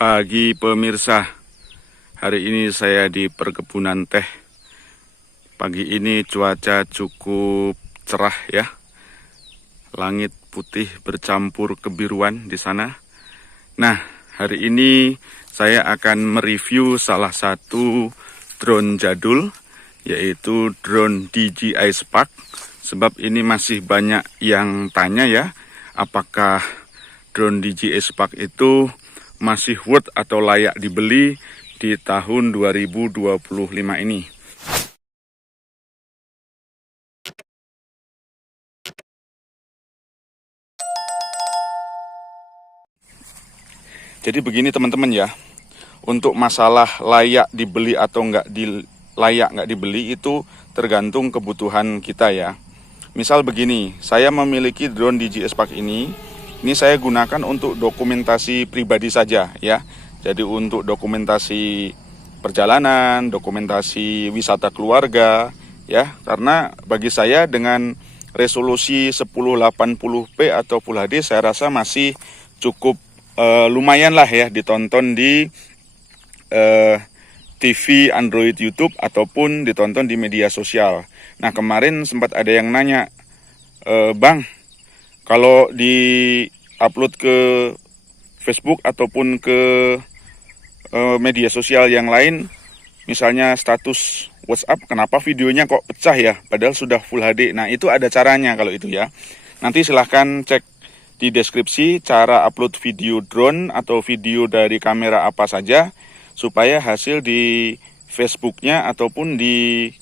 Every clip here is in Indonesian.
Pagi pemirsa, hari ini saya di perkebunan teh. Pagi ini cuaca cukup cerah ya. Langit putih bercampur kebiruan di sana. Nah, hari ini saya akan mereview salah satu drone jadul, yaitu drone DJI Spark. Sebab ini masih banyak yang tanya ya, apakah drone DJI Spark itu masih worth atau layak dibeli di tahun 2025 ini. Jadi begini teman-teman ya, untuk masalah layak dibeli atau layak nggak dibeli itu tergantung kebutuhan kita ya. Misal begini, saya memiliki drone DJI Spark ini saya gunakan untuk dokumentasi pribadi saja ya. Jadi untuk dokumentasi perjalanan, dokumentasi wisata keluarga ya. Karena bagi saya dengan resolusi 1080p atau Full HD saya rasa masih cukup lumayan lah ya ditonton di TV, Android, YouTube ataupun ditonton di media sosial. Nah kemarin sempat ada yang nanya, Bang, kalau di-upload ke Facebook ataupun ke media sosial yang lain, misalnya status WhatsApp, kenapa videonya kok pecah ya? Padahal sudah Full HD. Nah, itu ada caranya kalau itu ya. Nanti silahkan cek di deskripsi cara upload video drone atau video dari kamera apa saja, supaya hasil di Facebooknya ataupun di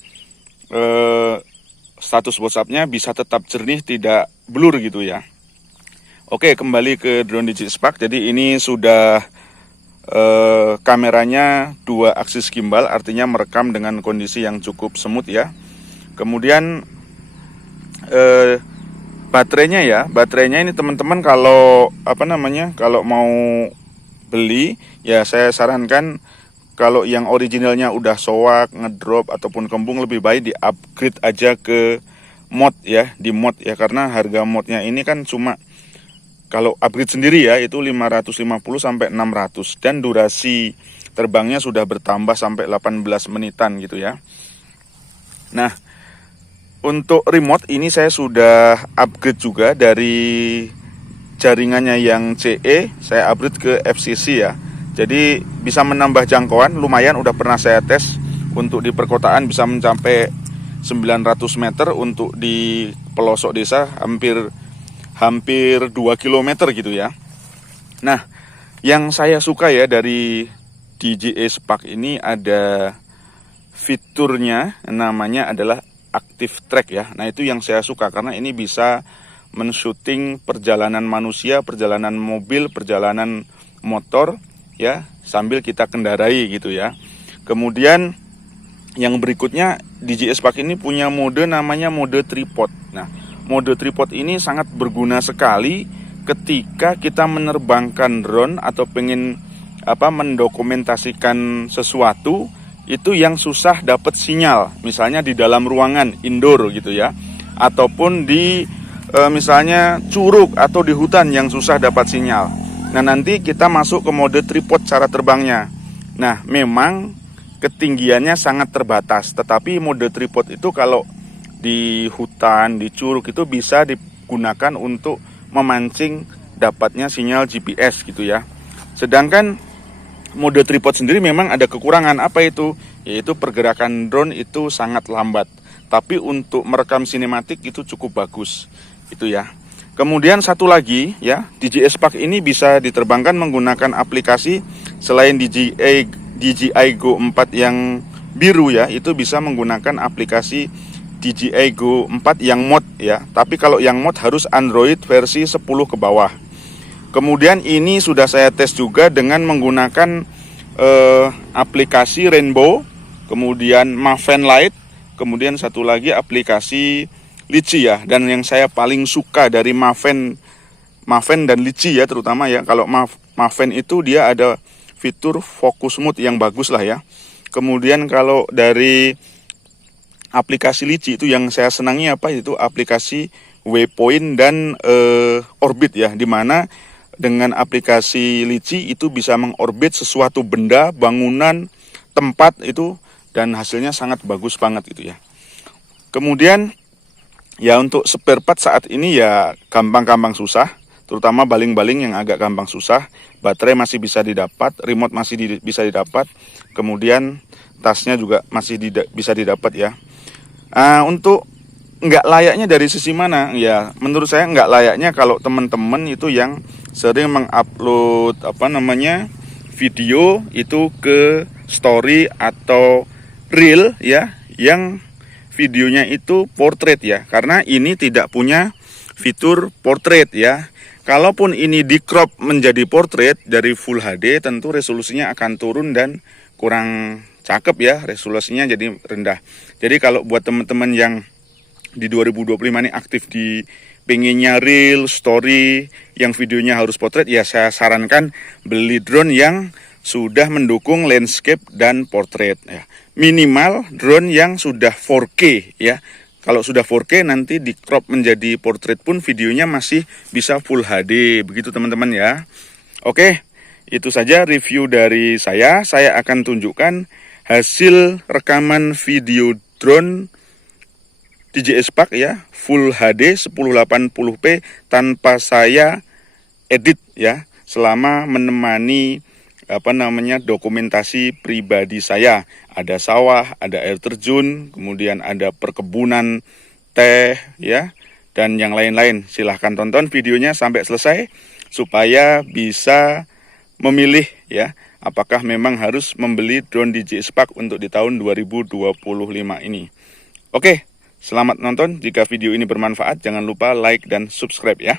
status WhatsAppnya bisa tetap jernih, tidak blur gitu ya. Oke, kembali ke drone DJI Spark. Jadi ini sudah kameranya 2 aksis gimbal, artinya merekam dengan kondisi yang cukup smooth ya. Kemudian baterainya ini teman-teman kalau kalau mau beli ya saya sarankan, kalau yang originalnya udah soak, ngedrop ataupun kembung, lebih baik di upgrade aja ke mod ya, di mod ya, karena harga modnya ini kan cuma kalau upgrade sendiri ya itu 550 sampai 600 dan durasi terbangnya sudah bertambah sampai 18 menitan gitu ya. Nah, untuk remote ini saya sudah upgrade juga dari jaringannya yang CE, saya upgrade ke FCC ya. Jadi bisa menambah jangkauan, lumayan udah pernah saya tes. Untuk di perkotaan bisa mencapai 900 meter, untuk di pelosok desa hampir 2 km gitu ya. Nah, yang saya suka ya dari DJI Spark ini ada fiturnya, namanya adalah Active Track ya. Nah, itu yang saya suka karena ini bisa men-shooting perjalanan manusia, perjalanan mobil, perjalanan motor ya, sambil kita kendarai gitu ya. Kemudian yang berikutnya, DJI Spark ini punya mode namanya mode tripod. Nah, mode tripod ini sangat berguna sekali ketika kita menerbangkan drone atau pengen mendokumentasikan sesuatu itu yang susah dapat sinyal, misalnya di dalam ruangan indoor gitu ya, ataupun di misalnya curug atau di hutan yang susah dapat sinyal. Nah, nanti kita masuk ke mode tripod cara terbangnya. Nah, memang ketinggiannya sangat terbatas, tetapi mode tripod itu kalau di hutan, di curug itu bisa digunakan untuk memancing dapatnya sinyal GPS gitu ya. Sedangkan mode tripod sendiri memang ada kekurangan, apa itu? Yaitu pergerakan drone itu sangat lambat. Tapi untuk merekam sinematik itu cukup bagus, itu ya. Kemudian satu lagi ya, DJI Spark ini bisa diterbangkan menggunakan aplikasi selain DJI Go 4 yang biru ya, itu bisa menggunakan aplikasi DJI Go 4 yang mod ya. Tapi kalau yang mod harus Android versi 10 ke bawah. Kemudian ini sudah saya tes juga dengan menggunakan aplikasi Rainbow, kemudian Maven Lite, kemudian satu lagi aplikasi Litchi ya. Dan yang saya paling suka dari Maven dan Litchi ya terutama ya, kalau Maven itu dia ada fitur focus mode yang bagus lah ya. Kemudian kalau dari aplikasi Litchi itu yang saya senangi itu aplikasi Waypoint dan Orbit ya, dimana dengan aplikasi Litchi itu bisa mengorbit sesuatu benda, bangunan, tempat itu, dan hasilnya sangat bagus banget itu ya. Kemudian ya untuk spare part saat ini ya gampang-gampang susah, terutama baling-baling yang agak gampang susah. Baterai masih bisa didapat, remote masih bisa didapat, kemudian tasnya juga masih bisa didapat ya. Untuk nggak layaknya dari sisi mana? Ya menurut saya nggak layaknya kalau teman-teman itu yang sering mengupload video itu ke story atau reel ya, yang videonya itu portrait ya, karena ini tidak punya fitur portrait ya. Kalaupun ini di crop menjadi portrait dari Full HD, tentu resolusinya akan turun dan kurang cakep ya, resolusinya jadi rendah. Jadi kalau buat teman-teman yang di 2025 ini aktif di pengennya reel, story, yang videonya harus portrait, ya saya sarankan beli drone yang sudah mendukung landscape dan portrait ya. Minimal drone yang sudah 4K ya. Kalau sudah 4K nanti di crop menjadi portrait pun videonya masih bisa Full HD. Begitu teman-teman ya. Oke, itu saja review dari saya. Saya akan tunjukkan hasil rekaman video drone DJI Spark ya, Full HD 1080p tanpa saya edit ya, selama menemani dokumentasi pribadi saya. Ada sawah, ada air terjun, kemudian ada perkebunan teh ya, dan yang lain-lain. Silahkan tonton videonya sampai selesai supaya bisa memilih ya, apakah memang harus membeli drone DJI Spark untuk di tahun 2025 ini. Oke, selamat nonton. Jika video ini bermanfaat, jangan lupa like dan subscribe ya.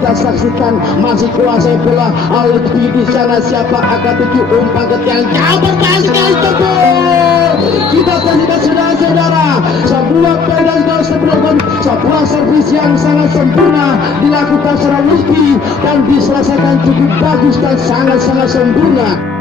kita saksikan masih kuasai bola. Alutfi di sana, siapa akan tuju umpan ke tiang jauh, bertahan sekali tebal. Kita saksikan saudara-saudara sebuah pedang sebelum sebuah servis yang sangat sempurna dilakukan secara Lutfi dan diselesaikan cukup bagus dan sangat-sangat sempurna.